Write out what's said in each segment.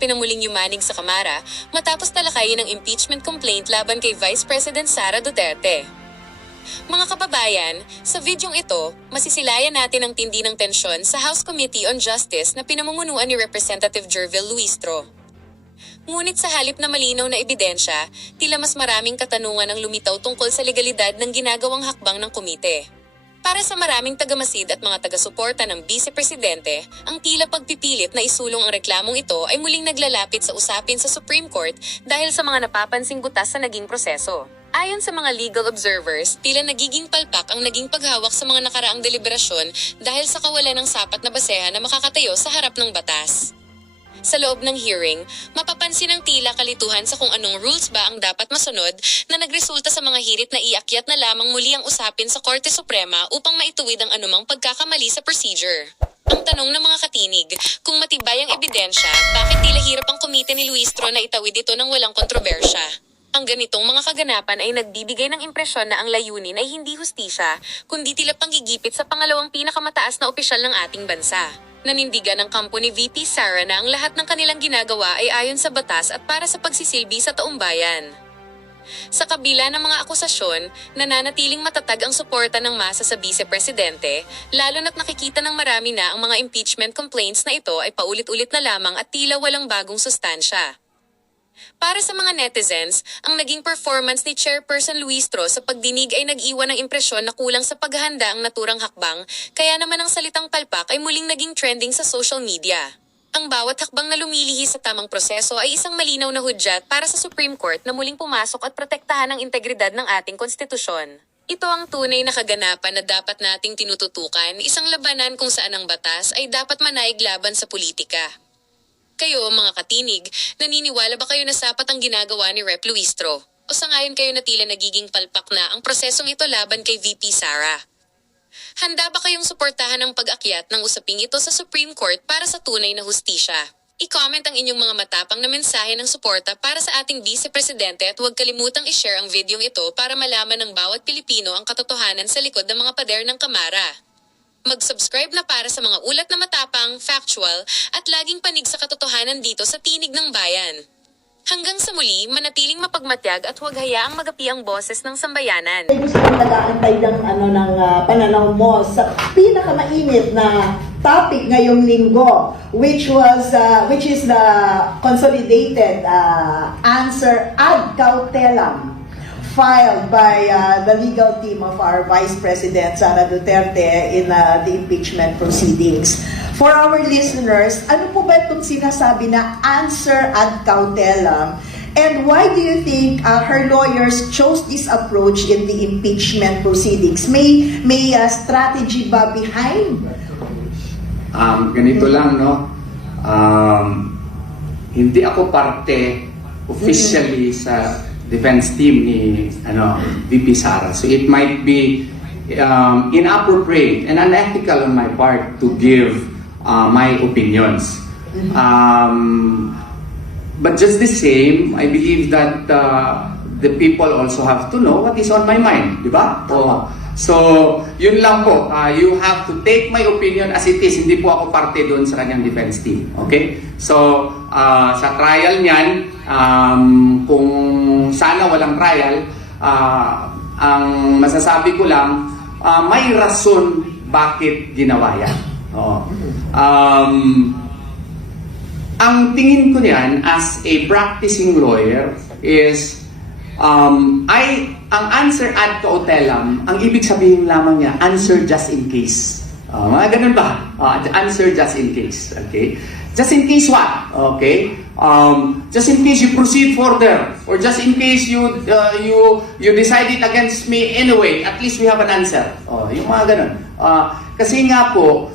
pinamuling yumanig sa Kamara matapos talakayin ng impeachment complaint laban kay Vice President Sara Duterte. Mga kababayan, sa videong ito, masisilayan natin ang tindi ng tensyon sa House Committee on Justice na pinamumunuan ni Representative Jervil Luistro. Ngunit sa halip na malinaw na ebidensya, tila mas maraming katanungan ang lumitaw tungkol sa legalidad ng ginagawang hakbang ng komite. Para sa maraming tagamasid at mga taga-suporta ng Vice Presidente, ang tila pagpipilit na isulong ang reklamong ito ay muling naglalapit sa usapin sa Supreme Court dahil sa mga napapansing butas sa naging proseso. Ayon sa mga legal observers, tila nagiging palpak ang naging paghawak sa mga nakaraang deliberasyon dahil sa kawalan ng sapat na basehan na makakatayo sa harap ng batas. Sa loob ng hearing, mapapansin ang tila kalituhan sa kung anong rules ba ang dapat masunod na nagresulta sa mga hirit na iakyat na lamang muli ang usapin sa Korte Suprema upang maituwid ang anumang pagkakamali sa procedure. Ang tanong ng mga katinig, kung matibay ang ebidensya, bakit tila hirap ang komite ni Luistro na itawid ito ng walang kontrobersya? Ang ganitong mga kaganapan ay nagbibigay ng impresyon na ang layunin ay hindi hustisya, kundi tila panggigipit sa pangalawang pinakamataas na opisyal ng ating bansa. Nanindigan ng kampo ni VP Sara na ang lahat ng kanilang ginagawa ay ayon sa batas at para sa pagsisilbi sa taumbayan. Sa kabila ng mga akusasyon, nananatiling matatag ang suporta ng masa sa Vice Presidente, lalo na't nakikita ng marami na ang mga impeachment complaints na ito ay paulit-ulit na lamang at tila walang bagong sustansya. Para sa mga netizens, ang naging performance ni Chairperson Luistro sa pagdinig ay nag-iwan ng impresyon na kulang sa paghahanda ang naturang hakbang, kaya naman ang salitang palpak ay muling naging trending sa social media. Ang bawat hakbang na lumilihis sa tamang proseso ay isang malinaw na hudyat para sa Supreme Court na muling pumasok at protektahan ang integridad ng ating konstitusyon. Ito ang tunay na kaganapan na dapat nating tinututukan, isang labanan kung saan ang batas ay dapat manaig laban sa politika. Kayo, mga katinig, naniniwala ba kayo na sapat ang ginagawa ni Rep. Luistro? O sangayon kayo na tila nagiging palpak na ang prosesong ito laban kay VP Sara? Handa ba kayong suportahan ang pag-akyat ng usaping ito sa Supreme Court para sa tunay na hustisya? I-comment ang inyong mga matapang na mensahe ng suporta para sa ating Vice Presidente at huwag kalimutang i-share ang videong ito para malaman ng bawat Pilipino ang katotohanan sa likod ng mga pader ng Kamara. Mag-subscribe na para sa mga ulat na matapang, factual, at laging panig sa katotohanan dito sa Tinig ng Bayan. Hanggang sa muli, manatiling mapagmatyag at huwag hayaang magapi ang boses ng sambayanan. Gusto kong nag-aantay ng pananaw mo sa pinakamainit na topic ngayong linggo, which is the consolidated answer ad cautelam filed by the legal team of our Vice President Sara Duterte in the impeachment proceedings. For our listeners, ano po ba itong sinasabi na answer ad cautelam? And why do you think her lawyers chose this approach in the impeachment proceedings? May strategy ba behind? Ganito lang, no? Hindi ako parte officially sa defense team ni VP Sara. So it might be inappropriate and unethical on my part to give my opinions. But just the same, I believe that the people also have to know what is on my mind, di ba? So, yun lang po. You have to take my opinion as it is. Hindi po ako parte doon sa kanyang defense team. Okay? So, sa trial niyan, kung sana walang trial, ang masasabi ko lang, may rason bakit ginawa yan. Ang tingin ko niyan as a practicing lawyer is ang answer ad cautelam, ang ibig sabihin lamang niya, answer just in case. Mga ganun ba? Answer just in case. Okay? Just in case what? Okay? Just in case you proceed further, or just in case you decided against me anyway, at least we have an answer. Yung mga ganun. Kasi nga po,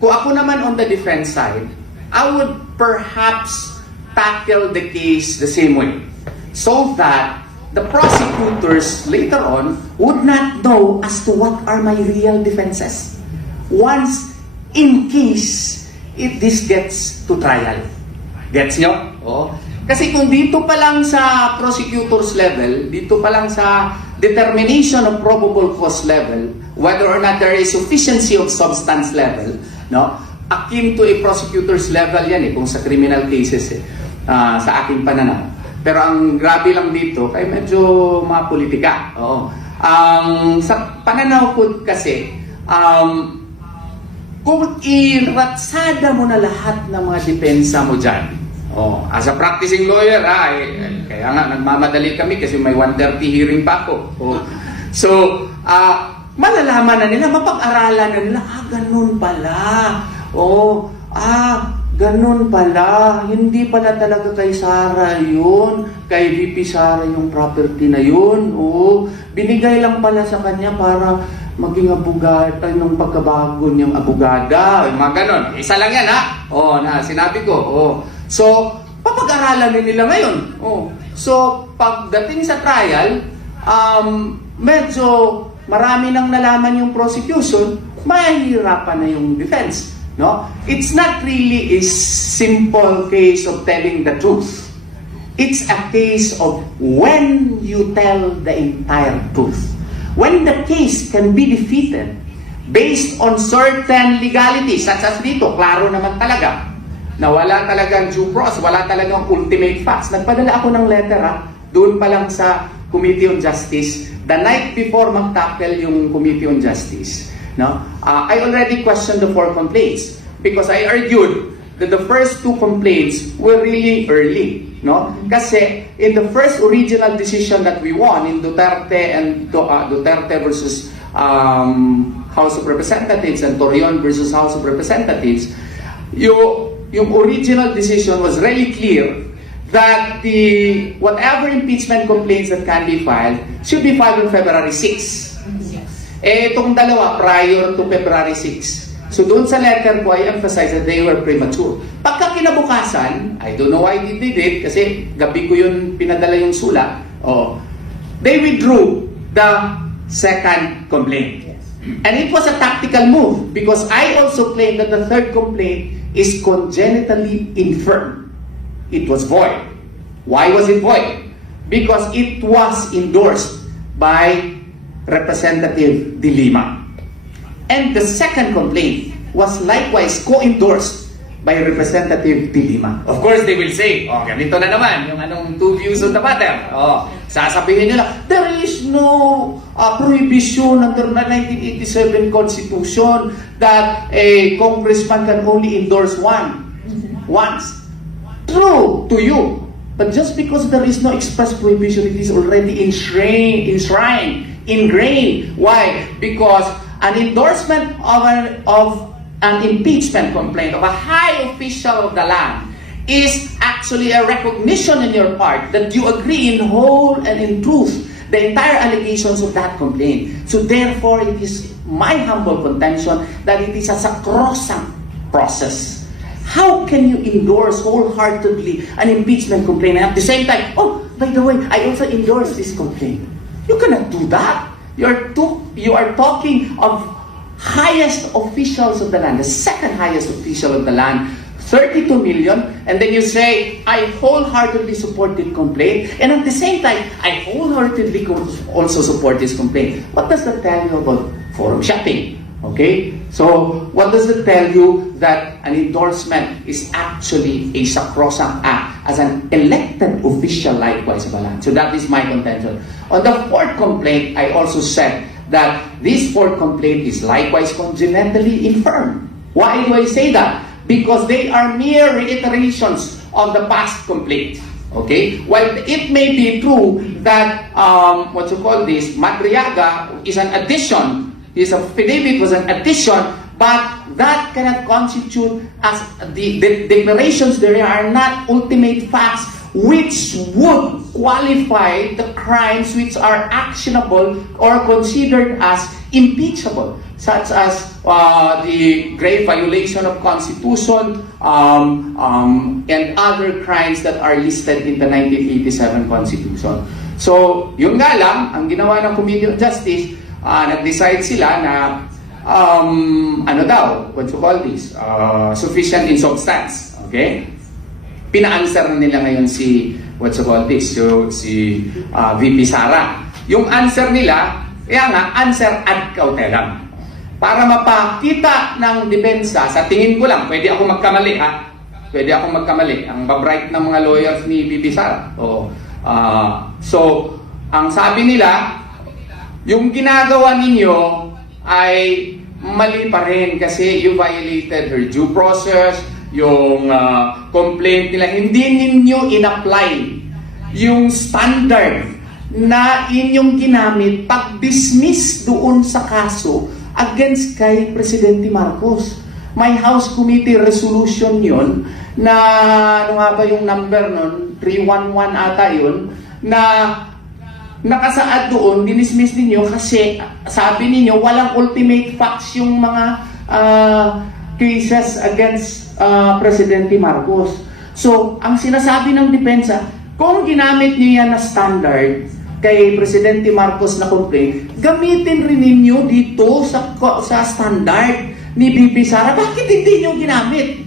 kung ako naman on the defense side, I would perhaps tackle the case the same way, so that the prosecutors later on would not know as to what are my real defenses once in case if this gets to trial. Gets nyo? Kasi kung dito pa lang sa prosecutors level, dito pa lang sa determination of probable cause level, whether or not there is sufficiency of substance level, no? akin to a prosecutor's level yan kung sa criminal cases sa aking pananaw. Pero ang grabe lang dito ay medyo mga politika. Oo. Sa pananaw ko kasi, kung iratsada mo na lahat ng mga depensa mo dyan, as a practicing lawyer, kaya nga nagmamadali kami kasi may 1:30 hearing pa ako. So, malalaman na nila, mapag-aralan na nila, ganun pala. Ganun pala. Hindi pala talaga kay Sara yun. Kay VP Sara yung property na yun. Binigay lang pala sa kanya para maging abogada nung pagkabago niyang abogada. Mga ganon. Isa lang yan, na sinabi ko. So, papag-aralan din nila ngayon. So, pagdating sa trial, medyo marami nang nalaman yung prosecution, mahihirapan na yung defense. No? It's not really a simple case of telling the truth. It's a case of when you tell the entire truth. When the case can be defeated based on certain legalities, such as dito, klaro naman talaga, na wala talagang due process, wala talagang ultimate facts. Nagpadala ako ng letter, doon pa lang sa Committee on Justice, the night before mag-tackle yung Committee on Justice. No? I already questioned the 4 complaints because I argued that the first 2 complaints were really early. No? Kasi in the first original decision that we won in Duterte and Duterte versus House of Representatives and Torion versus House of Representatives, yung original decision was really clear that the whatever impeachment complaints that can be filed should be filed on February 6. Itong dalawa prior to February 6. So doon sa letter ko, I emphasize that they were premature. Pagka kinabukasan, I don't know why they did it, kasi gabi ko yun pinadala yung sulat. They withdrew the second complaint. And it was a tactical move because I also claim that the third complaint is congenitally infirm. It was void. Why was it void? Because it was endorsed by Representative De Lima. And the second complaint was likewise co-endorsed by Representative De Lima. Of course, they will say, ganito na naman, yung anong 2 views on the matter. Sasabihin nila, there is no prohibition under the 1987 Constitution that a congressman can only endorse once. True to you. But just because there is no express prohibition, it is already enshrined, ingrained. Why? Because an endorsement of an impeachment complaint of a high official of the land is actually a recognition in your part that you agree in whole and in truth the entire allegations of that complaint. So therefore, it is my humble contention that it is a sacrosanct process. How can you endorse wholeheartedly an impeachment complaint and at the same time, by the way, I also endorse this complaint? You cannot do that. You are talking of highest officials of the land, the second highest official of the land, 32 million, and then you say, I wholeheartedly support this complaint, and at the same time, I wholeheartedly also support this complaint. What does that tell you about forum shopping? Okay? So, what does it tell you that an endorsement is actually a sacrosanct act as an elected official likewise of a land? So that is my contention. On the 4th complaint, I also said that this 4th complaint is likewise congenitally infirm. Why do I say that? Because they are mere reiterations of the past complaint. Okay? While it may be true that, Madriaga is an addition, his affidavit was an addition, but that cannot constitute as the declarations there are not ultimate facts which would qualify the crimes which are actionable or considered as impeachable, such as the grave violation of Constitution and other crimes that are listed in the 1987 Constitution. So, yun nga lang, ang ginawa ng Committee on Justice, nag-decide sila na sufficient in substance. Okay? Pina-answer na nila ngayon si VP Sara. Yung answer nila, answer ad cautelam. para mapakita ng depensa, sa tingin ko lang, pwede ako magkamali ha. Pwede ako magkamali. Ang babright ng mga lawyers ni Bibi Sara. So, ang sabi nila, yung ginagawa ninyo ay mali pa rin kasi you violated her due process, yung complaint nila, hindi ninyo in-apply yung standard na inyong ginamit pag-dismiss doon sa kaso against kay Presidente Marcos. May House Committee resolution yon na, ano nga ba yung number nun? 311 ata yun, na nakasaad doon, dinismiss ninyo kasi sabi ninyo walang ultimate facts yung mga cases against Presidente Marcos. So, ang sinasabi ng depensa, kung ginamit niyo yan na standard kay Presidente Marcos na complaint, gamitin rin ninyo dito sa standard ni Bibi Sara. Bakit hindi niyo ginamit?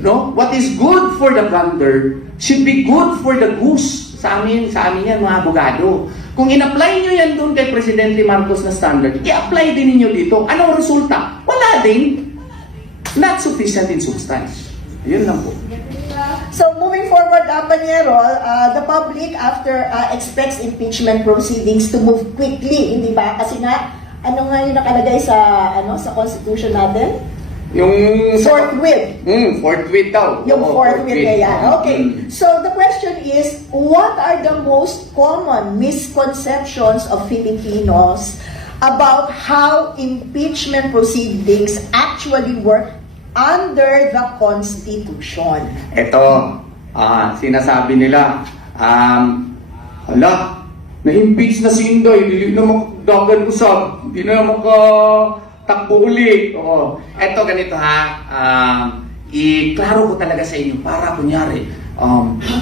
No? What is good for the gander should be good for the goose. Sa amin yan mga abogado. Kung in-apply nyo yan doon kay Presidente Marcos na standard, i-apply din ninyo dito. Anong resulta? Wala din. Not sufficient in substance. Yun lang po. So moving forward, Panyero, the public after expects impeachment proceedings to move quickly, hindi ba? Kasi nga, ano nga yung nakalagay sa Constitution natin? Yung Forthwith. Forthwith daw. Yung Oo, forthwith na yan. Okay. Mm. So the question is, what are the most common misconceptions of Filipinos about how impeachment proceedings actually work under the Constitution? Ito, sinasabi nila, na-impeach na si Inday, hindi na makadagan usap, hindi na makatakbo uli. Ito, ganito ha, i-klaro ko talaga sa inyo para kunyari,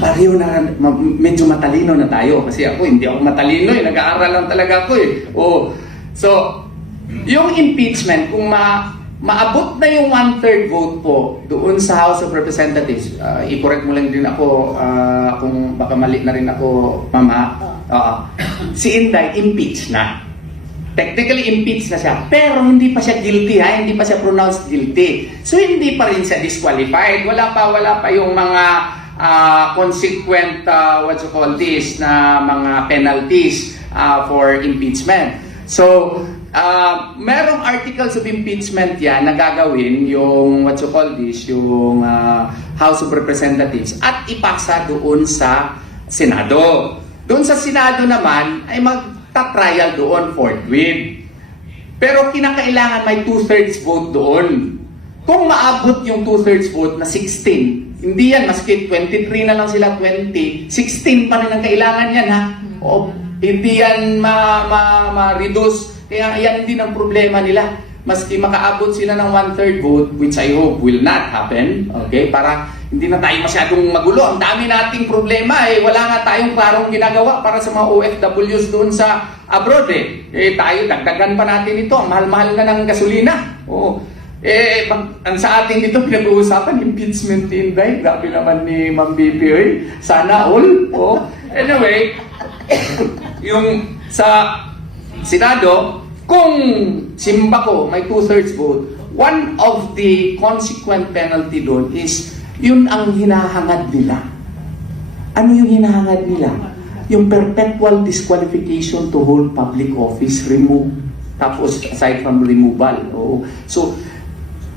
pareho na, medyo matalino na tayo. Kasi ako, hindi ako matalino nag-aaral lang talaga ako So, yung impeachment, kung maabot na yung 1/3 vote po doon sa House of Representatives, i-correct mo lang din ako kung baka mali na rin ako, Mama. Si Inday, impeach na. Technically, impeach na siya. Pero hindi pa siya guilty, hindi pa siya pronounced guilty. So, hindi pa rin siya disqualified. Wala pa yung mga consequent, na mga penalties for impeachment. So, merong articles of impeachment yan na gagawin yung yung House of Representatives at ipasa doon sa Senado. Doon sa Senado naman ay magta-trial doon forthwith. Pero kinakailangan may 2/3 vote doon. Kung maabot yung 2/3 vote na 16, hindi yan, maski 23 na lang sila, 20, 16 pa rin ang kailangan yan O, hindi yan ma-reduce. Kaya yan din ang problema nila. Maski makaabot sila ng 1/3 vote, which I hope will not happen, okay? Para hindi na tayo masyadong magulo. Ang dami nating problema wala nga tayong klarong ginagawa para sa mga OFWs doon sa abroad tayo, dagdagan pa natin ito. Ang mahal-mahal na ng gasolina. Ang sa ating dito pinag-uusapan, impeachment Inday. Grabe naman ni Ma'am Bibi. Sana all. Anyway, yung sa Senado, kung simba ko may 2/3 vote, one of the consequent penalty doon is yun ang hinahangad nila. Ano yung hinahangad nila? Yung perpetual disqualification to hold public office, tapos aside from removal. So,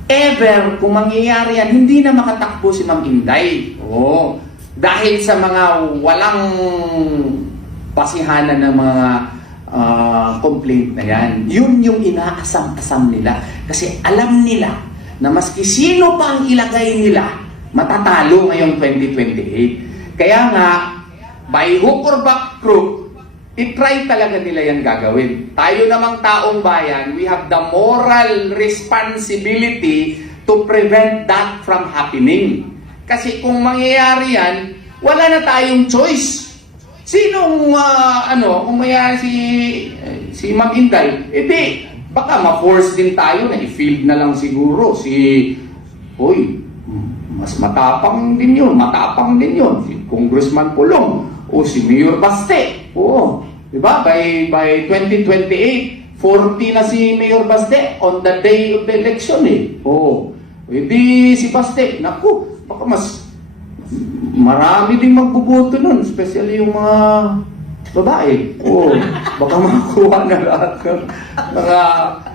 ever kung mangyayari yan, hindi na makatakbo si Ma'am Inday. Dahil sa mga walang pasihanan ng mga complaint na yan. Yun yung inaasam-asam nila. Kasi alam nila na maski sino pa ang ilagay nila, matatalo ngayong 2028. Kaya nga, by hook or by crook, i-try talaga nila yan gagawin. Tayo namang taong bayan, we have the moral responsibility to prevent that from happening. Kasi kung mangyayari yan, wala na tayong choice. Sinong, kung mangyayari si Ma'am Inday, baka ma-force din tayo na i-field na lang siguro mas matapang din yun, si Congressman Pulong, o si Mayor Baste. Diba? By 2028, 40 na si Mayor Baste on the day of the election eh. Oo. Hindi si Baste, naku, baka mas marami ding magbuboto nun, especially yung mga babae. Oo. Baka makakuha na lahat ng mga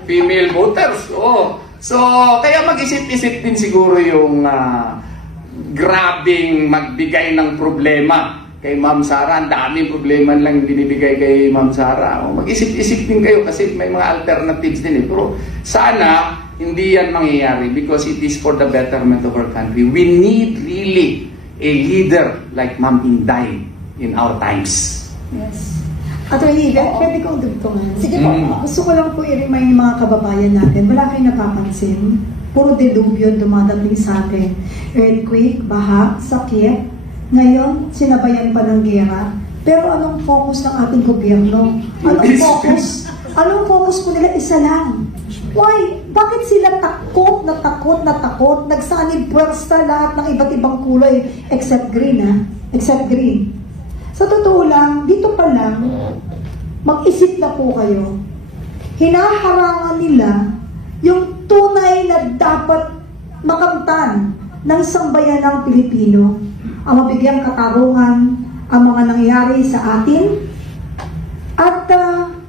female voters. Oo. So, kaya mag-isip-isip din siguro yung grabing magbigay ng problema kay Ma'am Sara. Ang daming problema lang binibigay kay Ma'am Sara. O, mag-isip-isip din kayo kasi may mga alternatives din eh. Pero sana hindi yan mangyayari because it is for the betterment of our country. We need really a leader like Ma'am Inday in our times. Yes. Attorney Yvette, pwede kong dugtungan. Sige po. Gusto ko lang po i-remind yung mga kababayan natin, wala kayong napapansin. Puro delubyo dumadating sa atin. Earthquake, baha, sakit. Ngayon, sinabayan pa ng gera. Pero anong focus ng ating gobyerno? Anong focus? Anong focus ko nila? Isa lang. Why? Bakit sila takot na takot na takot? Nagsanib pwersa lahat ng iba't ibang kulay except green, ha? Except green. Sa totoo lang, dito pa lang, mag-isip na po kayo. Hinaharangan nila yung tunay na dapat makamtan ng sambayanang Pilipino. Ang mabigyang katarungan, ang mga nangyayari sa atin, at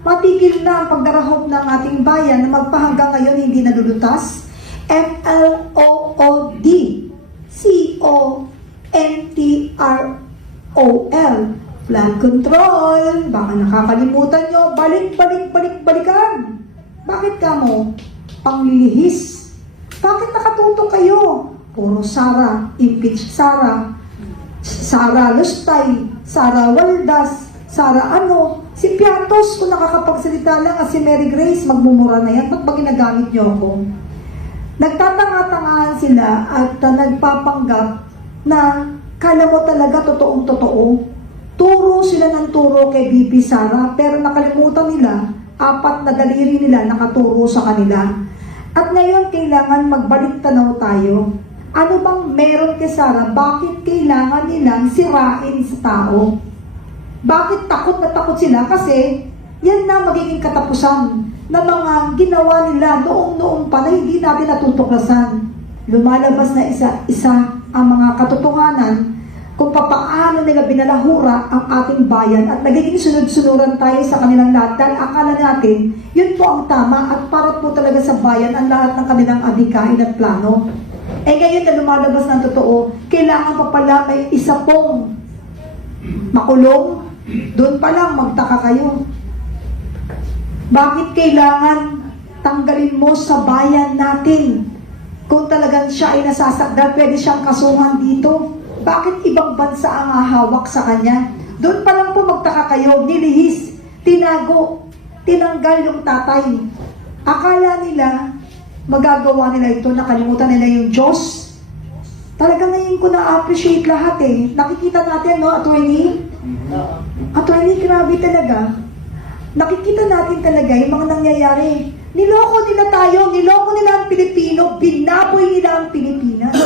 matigil na ang pagdarahop ng ating bayan na magpahanggang ngayon hindi nalulutas. FLOOD, CONTROL, flood control. Baka nakakalimutan nyo, balikan. Bakit ka mo? Panglilihis. Bakit nakatuto kayo? Puro Sara, impeach Sara, Sara Lustay, Sara Waldas, Sara ano, si Piatos kung nakakapagsalita lang at si Mary Grace, magmumura na yan. Ba't ba ginagamit nyo ako? Nagtatanga-tangahan sila at nagpapanggap na kala mo talaga totoong totoo. Turo sila ng turo kay BP Sara, pero nakalimutan nila, 4 na daliri nila nakaturo sa kanila. At ngayon, kailangan magbalik tanaw tayo. Ano bang meron kay Sara? Bakit kailangan nilang sirain sa tao? Bakit takot na takot sila? Kasi yan na magiging katapusan ng mga ginawa nila noong pa na hindi natin natutuklasan. Lumalabas na isa-isa ang mga katotohanan kung papaano nila binalahura ang ating bayan at nagiging sunod-sunuran tayo sa kanilang lahat dahil akala natin yun po ang tama at para po talaga sa bayan ang lahat ng kanilang adhikain at plano. Eh ngayon na lumalabas ng totoo, kailangan pa pala may isa pong makulong. Doon pa lang magtaka kayo. Bakit kailangan tanggalin mo sa bayan natin? Kung talagang siya ay nasasakdal, pwede siyang kasuhan dito. Bakit ibang bansa ang hahawak sa kanya? Doon pa lang po magtaka kayo, nilihis, tinago, tinanggal yung tatay. Akala nila, magagawa nila ito, nakalimutan nila yung Diyos. Talaga ngayon ko na-appreciate lahat eh. Nakikita natin, no, attorney? Attorney, grabe talaga. Nakikita natin talaga yung mga nangyayari. Niloko nila tayo, niloko nila ang Pilipino, binaboy nila ang Pilipinas.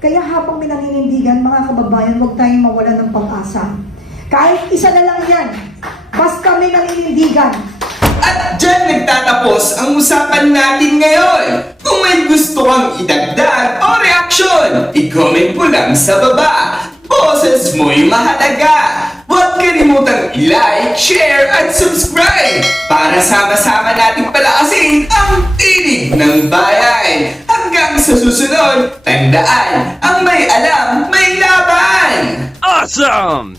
Kaya habang may naninindigan, mga kababayan, huwag tayong mawala ng pag-asa. Kahit isa na lang yan, basta may naninindigan. At dyan nagtatapos ang usapan natin ngayon. Kung may gusto kang idagdag o reaksyon, i-comment mo lang sa baba. Boses mo'y mahalaga. Huwag kalimutang i-like, share, at subscribe para sama-sama nating palakasin ang tinig ng bayan. Hanggang sa susunod, tandaan, ang may alam, may laban! Awesome!